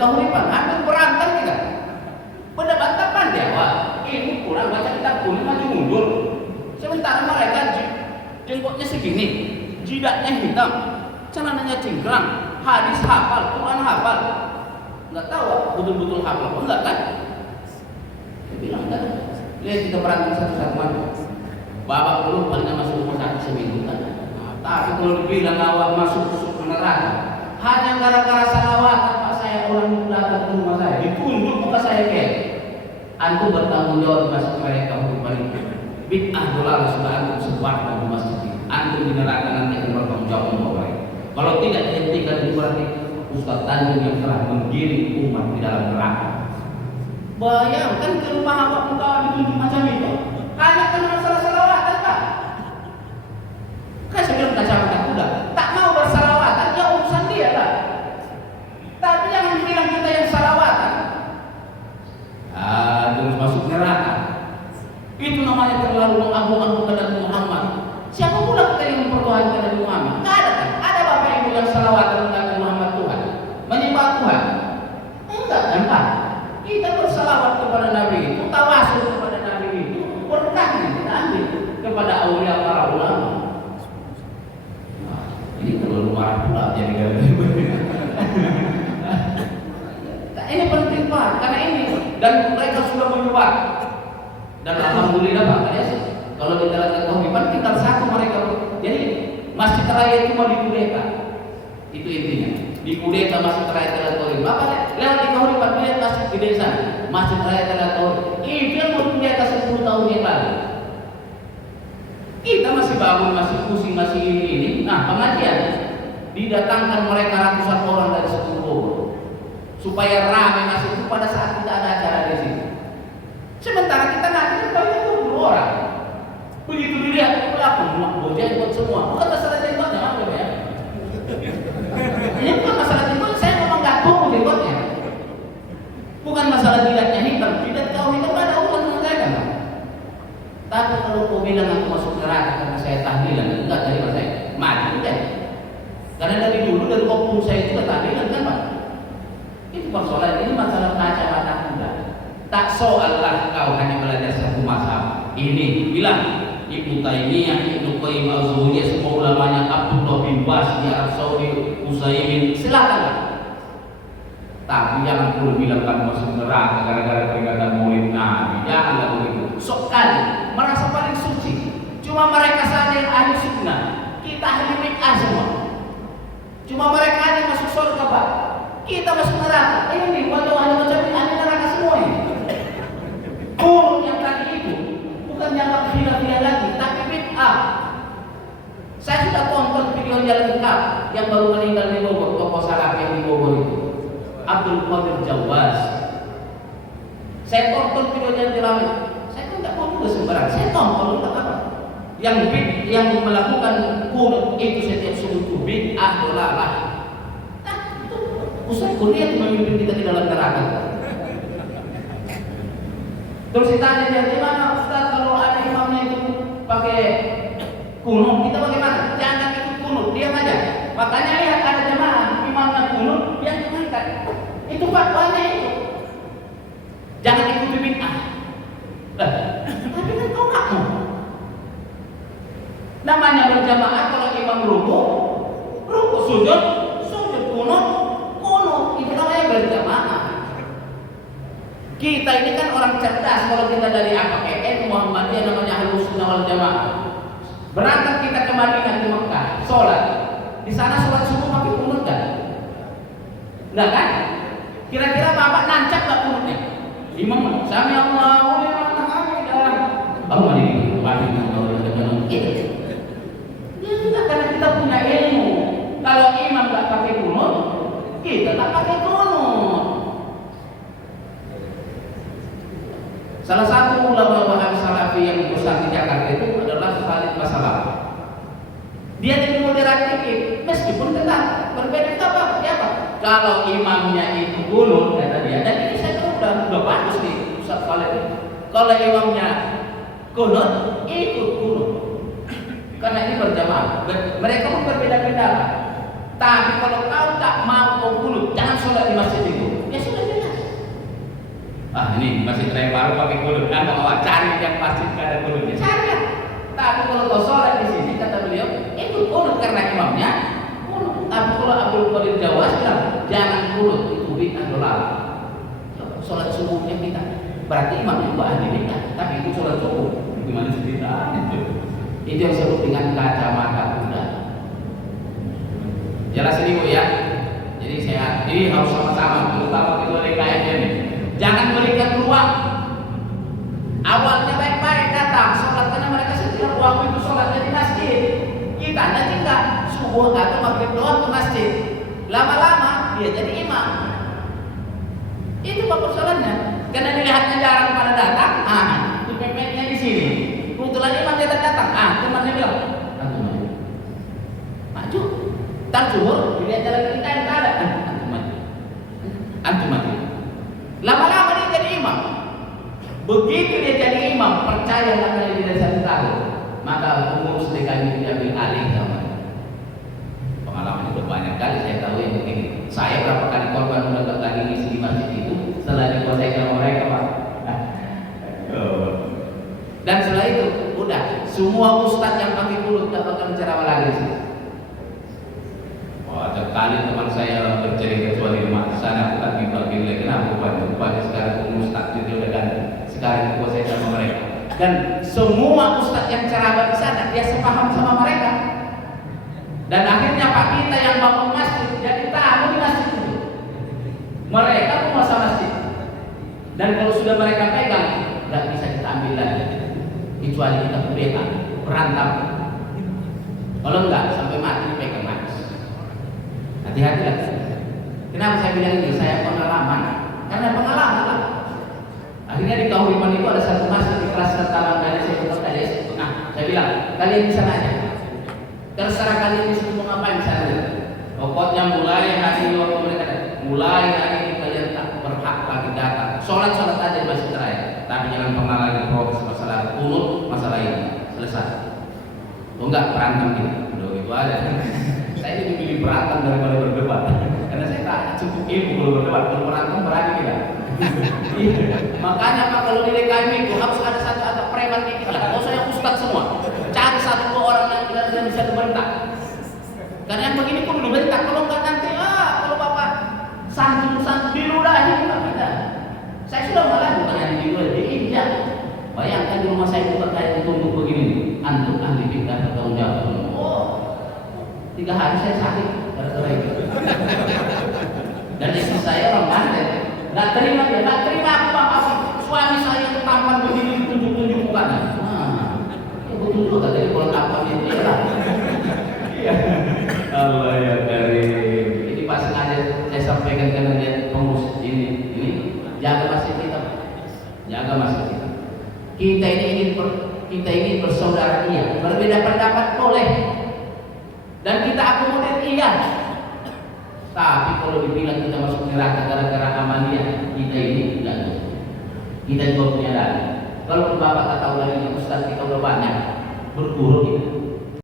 kahuripan, hampir berantem kita. Pendapat pandai awak, ini kurang baca kitab kuning maju mundur. Sementara mereka jenggotnya segini, jidatnya hitam, celananya cingkrang, hadis hafal, Quran hafal. Enggak tahu betul-betul hafal apa enggak kan? Dia bilang kan, lihat kita berantem satu-satu maju. Babak belum paling masuk rumah sakit seminggu kan. Nah, tapi kalau dibilang awak masuk neraka, hanya gara-gara salawatan Pak saya orang datang ke rumah saya, ditunjuk muka saya kayak antum bertanggung jawab masuk mereka untuk paling bid'ah dolar sudah antum sebarkan di masjid ini. Antum di neraka nanti akan bertanggung jawab untuk mereka. Kalau tidak dihentikan itu berarti Ustaz Tanjung yang telah menggiring umat di dalam neraka. Bayangkan ke rumah awak muka ditunjuk macam itu, hanya karena masalah salawatan Pak. Kan sebelum kacamata kuda, tak mau bersalawatan, ya urusan dia lah. Tapi yang bilang kita yang salawatan, terus masuk neraka. Itu namanya terlalu mengagung-agungkan Nabi Muhammad. Siapa pula kita yang mempertuhankan Nabi Muhammad? Tidak ada kan? Ada bapak ibu yang salawatan Nabi Muhammad Tuhan, menyembah Tuhan? Enggak kan Pak? Kita bersalawat kepada Nabi itu, tawasul kepada Nabi itu, berkahnya kita ambil kepada aulia para ulama. Nah, ini terlalu marah pula jadi ini penting Pak, karena ini dan mereka sudah menyebar. Dan alhamdulillah Pak, kalau di dalam kehidupan tinggal satu mereka. Jadi masjid raya itu mau dikudeta, itu intinya. Dikudeta masjid raya Telatorin. Bapak lewat di kehidupan lihat masjid di desa, masjid raya Telatorin. Itu yang mau dikudeta 10 tahun yang lalu. Kita masih bangun, masih pusing, masih ini. Nah pengajian didatangkan mereka ratusan orang dari seluruh Bogor supaya ramai masjid itu pada saat tidak ada acara di sini. Sementara kita ngaji banyak 20 orang. Begitu dilihat pelaku bocah buat semua. Bukan masalah jenggotnya apa ya? Ini bukan masalah jenggot. Saya memang nggak tunggu jenggotnya. Bukan masalah jidatnya hitam. Jidat kau hitam ada urusan dengan saya kan? Tapi kalau kau bilang aku masuk neraka karena saya tahlilan, enggak dari saya mati kan? Karena dari dulu dari opung saya itu tahlilan kan Pak? Itu persoalan ini masalah kacamata kuda. Tak soal lah kau hanya belajar satu mazhab. Ini bilang Ibnu Taimiyah, Ibnu Qayyim al-Jauziyyah, semua ulamanya, Abdullah bin Bas di Arab Saudi, Utsaimin, silakan. Tapi jangan perlu bilang kamu masuk neraka gara-gara peringatan Maulid Nabi. Janganlah begitu. Sok kali merasa paling suci. Cuma mereka saja yang ahli sunnah. Kita ahli bid'ah semua. Cuma mereka aja masuk surga Pak. Kita masuk neraka. Ini walau hanya macam ini ahli neraka semua ini. Kurung yang tadi itu bukan dianggap bila-bila lagi, tapi bid'ah. Saya sudah tonton video yang lengkap yang baru meninggal di Bogor, tokoh salaf yang di Bogor itu, Abdul Qadir Jawaz. Saya tonton video yang jelas. Saya kan nggak mau juga sembarang. Saya tonton untuk apa? Yang melakukan kunut itu setiap subuh bid'ah dolalah. Nah, itu Ustaz Kurnia memimpin kita di dalam neraka. Terus ditanya dia gimana Ustaz kalau ada imamnya itu pakai kunut, kita bagaimana? Jangan ikut kunut, diam aja. Makanya lihat ada jemaah imamnya kunut, dia jangankan. Itu fatwanya itu. Jangan ikuti bid'ah. Tapi kan kau nggak mau. Namanya berjamaah kalau imam ruku sujud kunut, itu namanya berjamaah. Kita ini kan orang cerdas. Kalau kita dari AKN Muhammadiyah namanya Ahlus Sunnah wal Jamaah. Berangkat kita ke Madinah ke Mekah, sholat. Di sana sholat subuh pakai kunut kan? Enggak kan? Kira-kira Bapak nancap nggak kunutnya? Imam, sami Allahu liman hamidah. Allah ini Madinah kalau ada kunut. Ya, karena kita punya ilmu. Kalau imam nggak pakai kunut, kita nggak pakai kunut. Salah satu ulama Wahabi Salafi yang besar di Jakarta itu adalah Khalid Basalam. Dia jadi moderat dikit, meskipun tetap berbeda apa? Ya Pak. Kalau imamnya itu kunut kata dia, dan ini saya tahu udah bagus nih Ustaz Khalid. Kalau imamnya kunut, ikut kunut. Karena ini berjamaah. Mereka pun berbeda-beda. Tapi kalau kau tak mau kunut, jangan sholat di masjid itu. ya sudah jelas. Ah ini masih terakhir baru pakai kulut, kan bawa cari yang pasti ada kulutnya, cari ya. Tapi kalau kau sholat di sini kata beliau itu kulut karena imamnya kulut. Tapi kalau Abdul Qadir Jawas bilang jangan kulut, itu bid'ah dolal. Sholat subuhnya kita berarti imam itu ahli bid'ah, tapi itu sholat subuh gimana cerita itu yang disebut dengan kacamata kuda. Jelas ini Bu ya. Jadi ini harus sama-sama, terutama kita DKM ini. Jangan berikan ruang. Awalnya baik-baik datang sholat karena mereka setiap waktu itu sholatnya di masjid. Kita nanti enggak subuh atau maghrib doang ke masjid. Lama-lama dia jadi imam. Itu apa persoalannya? Karena dilihatnya jarang pada datang, itu pepetnya di sini. Kebetulan imam dia datang, temannya bilang, antum maju. Maju. Ntar zuhur, dilihat jalan kita yang tak ada, antum maju. Antum maju. Lama-lama dia jadi imam. Begitu dia jadi imam, percayalah kalau dia satu tahun, maka pengurus DKM diambil alih sama. Pengalaman itu banyak kali saya tahu yang begini. Saya berapa kali korban udah kali ngisi di masjid itu setelah dikuasai sama mereka Pak. Dan setelah itu udah semua ustadz yang pakai kulut gak bakal ceramah lagi sih. Wah, sekali teman saya bercerita kecuali di sana aku tak bagi lagi kenapa rupanya sekarang ustadz itu udah ganti. Sekarang dikuasai sama mereka. Dan semua ustadz yang ceramah di sana dia sepaham sama mereka. Dan akhirnya Pak kita yang bangun masjid jadi tamu di masjid itu. Mereka penguasa masjid. Dan kalau sudah mereka pegang, nggak bisa kita ambil lagi. Kecuali kita kudeta, berantem. Kalau enggak sampai mati pegang mati. Hati-hati lah. Kenapa saya bilang ini? Saya pengalaman. Karena pengalaman lah. Akhirnya di Kahuripan itu ada satu masjid di kelas pertama dari saya tadi. Nah, saya bilang kalian bisa nanya. Terserah kalian disitu mau ngapain misalnya. Pokoknya mulai hari ini waktu mereka mulai hari ini kalian tak berhak lagi datang. Sholat aja di masjid raya. Tapi jangan pernah lagi protes masalah kunut, masalah ini selesai. Oh enggak berantem gitu. Udah gitu aja. Saya lebih pilih berantem daripada berdebat. Karena saya tak cukup ilmu kalau berdebat. Kalau berantem berani kita. Makanya Pak kalau di DKM itu harus ada satu atau preman kita lah. Kalau saya ustaz semua. Cari satu dua orang yang bisa dibentak. Karena yang begini pun dibentak. Kalau enggak nanti kalau Bapak santun diludahi kita. Saya sudah malah bukan hanya di luar, diinjak. Bayangkan di rumah saya bukan kayak dituntut begini. Antum ahli bid'ah bertanggung jawab. Oh, 3 hari saya sakit gara-gara itu. Dan istri saya orang Banten, nggak terima aku Bapak suami saya yang tampan begini tunjuk-tunjuk mukanya. Betul juga tadi kalau tampan itu ya. Allah ya karim. Ini pas sengaja saya sampaikan karena dia pengurus ini jaga masjid kita, jaga masjid kita. Kita ini bersaudara iya, berbeda pendapat boleh, dan kita akomodir iya. Tapi kalau dibilang kita masuk neraka gara-gara amaliyah, kita ini tidak. Kita juga punya dalil. Kalau Bapak tak tahu lagi Ustaz kita udah banyak berguru kita.